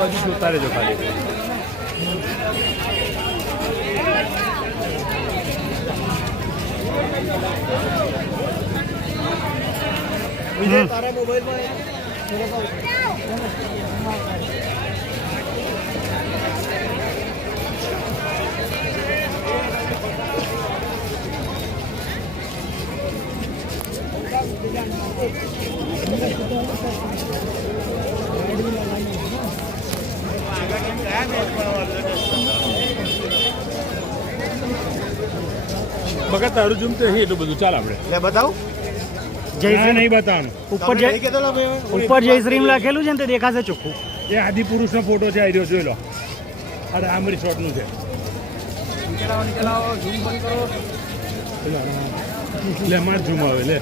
આજુબાજુ જોતા રહેજો ખાલી. તારા મોબાઈલમાં બગા તારું ઝૂમ તો એટલું બધું ચાલ આપણે બતાવું જય શ્રી નહીં બતાવવાનું. ઉપર જય શ્રી લખેલું છે ને તે દેખાશે ચોખ્ખું. એ આદિપુરુષનો ફોટો છે આવી રહ્યો જોઈ લો. અરે આમરી શોટનું છે. લે માર ઝૂમ આવે લે.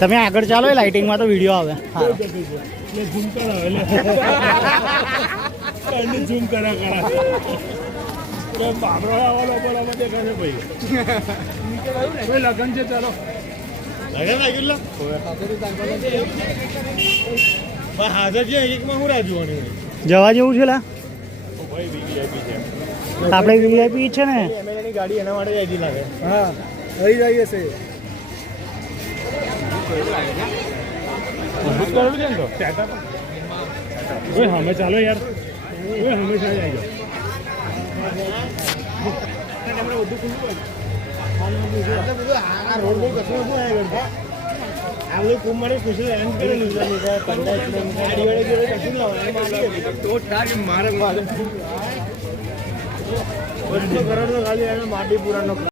તમે આગળ ચાલો એ લાઇટિંગમાં તો વિડીયો આવે. લે ઝૂમ કરાવે લે. ઝૂમ કરા બાબરો આવવાનો બોલામાં દેખાશે ભાઈ. ભાઈ લગન છે ચાલો. લગન લાગ્યું હાજર છે એકમાં હું રાજવાનું જવા જેવું છે લા. ભાઈ વીવીઆઈપી છે આપણે વીવીઆઈપી છે ને એમએલએની ગાડી એના માટે આવી લાગે. હા થઈ જાય છે. કરવું છે ને તો ટાટા ઓય હમે ચાલો યાર. ઓય હંમેશા આવી જાઓ. રોડ બહુ કશું શું આવે આપણે કુંભારી સ્પેશિયલ એરેન્જ કરેલું છે 15 કિલોમીટર ગાડી વાળે જોડે કશું લાવવાનું મારે કરોડ ખાલી માટી પુરાનો